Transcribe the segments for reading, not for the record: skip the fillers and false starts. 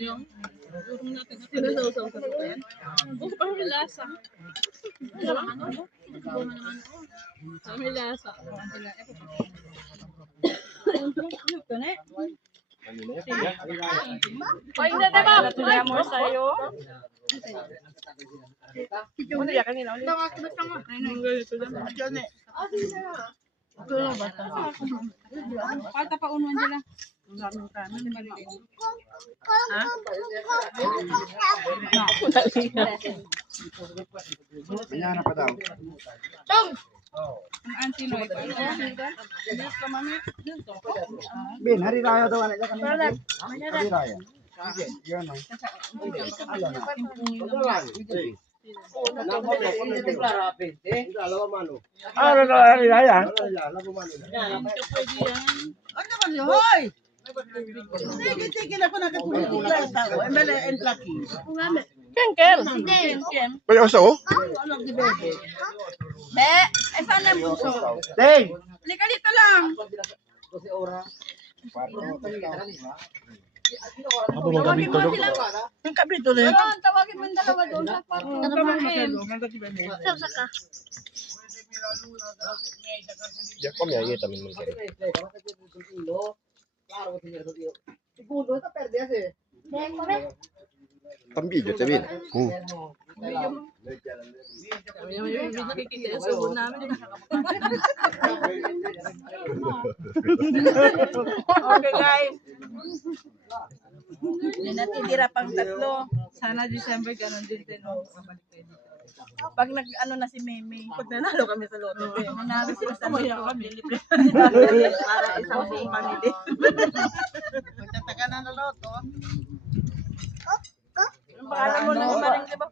Yung natin na sinusaw-saw sa yan. Oh, parang may lasa. May lasa. Ay, na diba? Ay, mo sa'yo. Ano yan kanina? Ay, ganito lang. Palta pa unuan nila. Ha? Kanya na pa daw. Tong! Ang antinoy. Bilis ka mami. Bin, hari raya daw anak kanina. Hari raya. Yan na. Hari raya. Ano man yun? Hoy! Tigil ako nakatulog sa tao. Embele en plaki. Kenkel. Pwede ako sa o? Ano di bebe? Be, ay saan ang puso? Ding! Halika dito lang. Tawagin mo sila. Ang kabrito rin. Tawagin mo yung dalawa doon sa kwarto. Tawagin. Saan ka? Ya kami ay kita min sir. Pambidyo sabihin. Nakikita yung sabon namin. Okay guys. Natitira pang 3. Sana December ganun din din. Pag nag-ano na si Meme, pag nanalo kami sa loto, nanalo sila sa loto, libre para isang buong family. Magtataka na ng loto. Ang pangalan mo ng maring, di ba?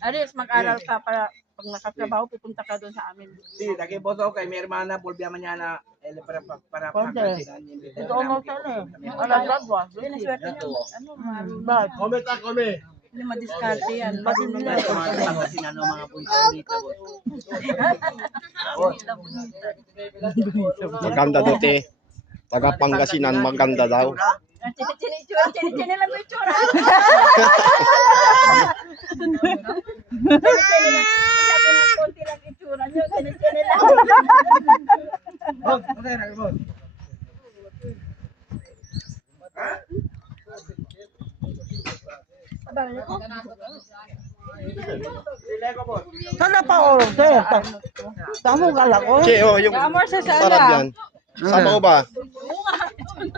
Aris, mag-aral ka para pag nakatrabaho, pupunta ka doon sa amin. Sí, lagi boto kay mi hermana volvió mañana para Ito mo sana eh. Alagagwa. Yun ang swerte niya. Ano, marunong. Come. Hindi madiskarte yan. Marunong na. Sinano mga punta Maganda daw te. Taga Pangasinan maganda daw. Chini lang yung tsura. Sabi mo, konti lang yung tsura nyo. Chini lang. Sana pa oras eh. Tamo ka lang oh. Che, oh, yung Amor sa sarap yan. Sama ko ba?